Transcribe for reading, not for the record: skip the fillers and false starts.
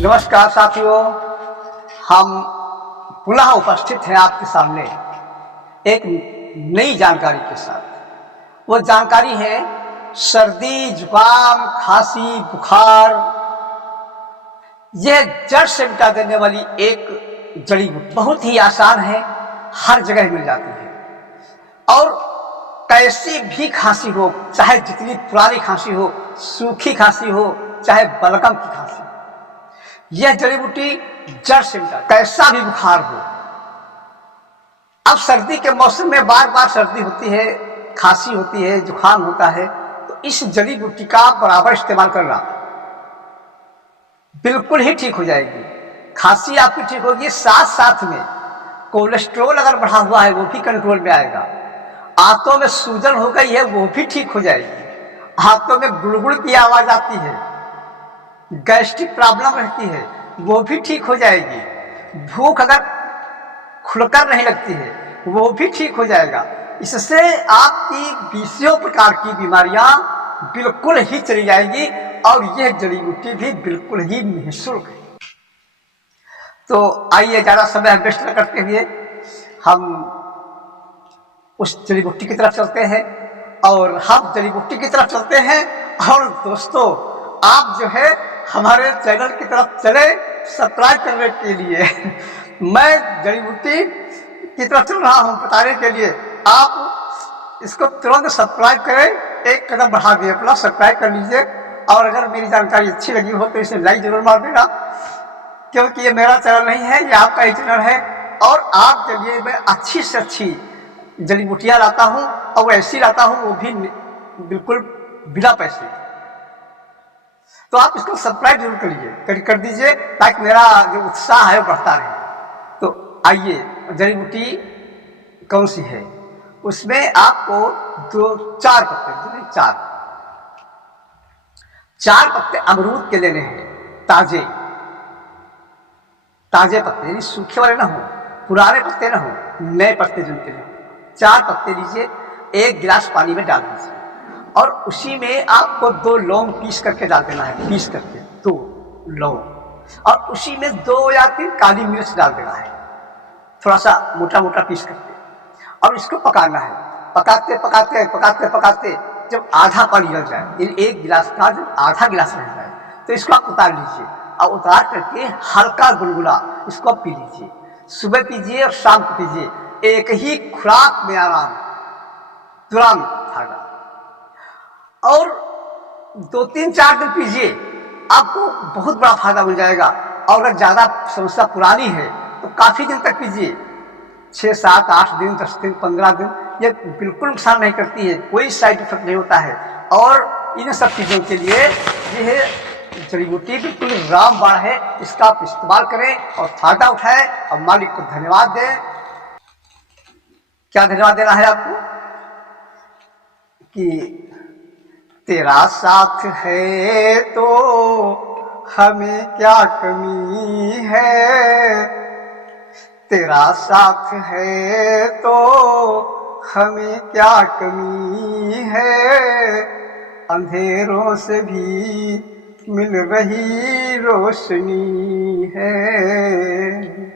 नमस्कार साथियों, हम पुनः उपस्थित हैं आपके सामने एक नई जानकारी के साथ। वो जानकारी है सर्दी, जुकाम, खांसी, बुखार, यह जड़ से मिटा देने वाली एक जड़ी बूटी बहुत ही आसान है, हर जगह मिल जाती है। और कैसी भी खांसी हो, चाहे जितनी पुरानी खांसी हो, सूखी खांसी हो, चाहे बलगम की खांसी, यह जड़ी बूटी जड़ से मिटा। कैसा भी बुखार हो, अब सर्दी के मौसम में बार बार सर्दी होती है, खांसी होती है, जुकाम होता है, तो इस जड़ी बूटी का बराबर इस्तेमाल करना, बिल्कुल ही ठीक हो जाएगी। खांसी आपकी ठीक होगी, साथ साथ में कोलेस्ट्रॉल अगर बढ़ा हुआ है वो भी कंट्रोल में आएगा। आंतों में सूजन हो गई है वो भी ठीक हो जाएगी। आंतों में गुड़गुड़ की आवाज आती है, गैस्ट्रिक प्रॉब्लम रहती है वो भी ठीक हो जाएगी। भूख अगर खुलकर नहीं लगती है वो भी ठीक हो जाएगा। इससे आपकी बीसियों प्रकार की बीमारियां बिल्कुल ही चली जाएगी और यह जड़ी बूटी भी बिल्कुल ही निःशुल्क है। तो आइए ज्यादा समय वेस्ट न करते हुए हम उस जड़ी बूटी की तरफ चलते हैं और हम जड़ी बूटी की तरफ चलते हैं। और दोस्तों, आप जो है हमारे चैनल की तरफ चले सब्सक्राइब करने के लिए। मैं जड़ी बूटी की तरफ चल रहा हूं बताने के लिए। आप इसको तुरंत सब्सक्राइब करें, एक कदम बढ़ा दिए, अपना सब्सक्राइब कर लीजिए। और अगर मेरी जानकारी अच्छी लगी हो तो इसे लाइक जरूर मार देना, क्योंकि ये मेरा चैनल नहीं है, ये आपका ही चैनल है। और आपके लिए मैं अच्छी से अच्छी जड़ी बूटियां लाता हूं और वो ऐसी लाता हूं, वो भी बिल्कुल बिना पैसे। तो आप इसको सब्सक्राइब जरूर करिए, कर दीजिए, ताकि मेरा जो उत्साह है वो बढ़ता रहे। तो आइए, जड़ी बूटी कौन सी है, उसमें आपको चार पत्ते अमरूद के लेने हैं, ताजे पत्ते, यानी सूखे वाले ना हो, पुराने पत्ते ना हो, नए पत्ते जिनके लिए। 4 पत्ते लीजिए, 1 गिलास पानी में डाल दीजिए और उसी में आपको 2 लौंग पीस करके डाल देना है, पीस करके 2 लौंग, और उसी में 2 या 3 काली मिर्च डाल देना है, थोड़ा सा मोटा मोटा पीस करके। और इसको पकाना है, पकाते पकाते पकाते पकाते जब आधा पानी जल जाए, 1 गिलास का जब आधा गिलास रह जाए, तो इसको आप उतार लीजिए और उतार करके हल्का गुनगुना इसको पी लीजिए। सुबह पीजिए और शाम को पीजिए, एक ही खुराक में आराम तुरंत फायदा। और 2-3-4 दिन पीजिए, आपको बहुत बड़ा फायदा मिल जाएगा। और अगर ज्यादा समस्या पुरानी है तो काफी दिन तक पीजिए, 6, 7, 8 दिन, 10 दिन, 15 दिन, ये बिल्कुल नुकसान नहीं करती है, कोई साइड इफेक्ट नहीं होता है। और इन सब चीजों के लिए यह जड़ी बूटी बिल्कुल रामबाण है, इसका आप इस्तेमाल करें और फायदा उठाएं और मालिक को धन्यवाद दें। क्या धन्यवाद देना है आपको कि तेरा साथ है तो हमें क्या कमी है, तेरा साथ है तो हमें क्या कमी है, अंधेरों से भी मिल रही रोशनी है।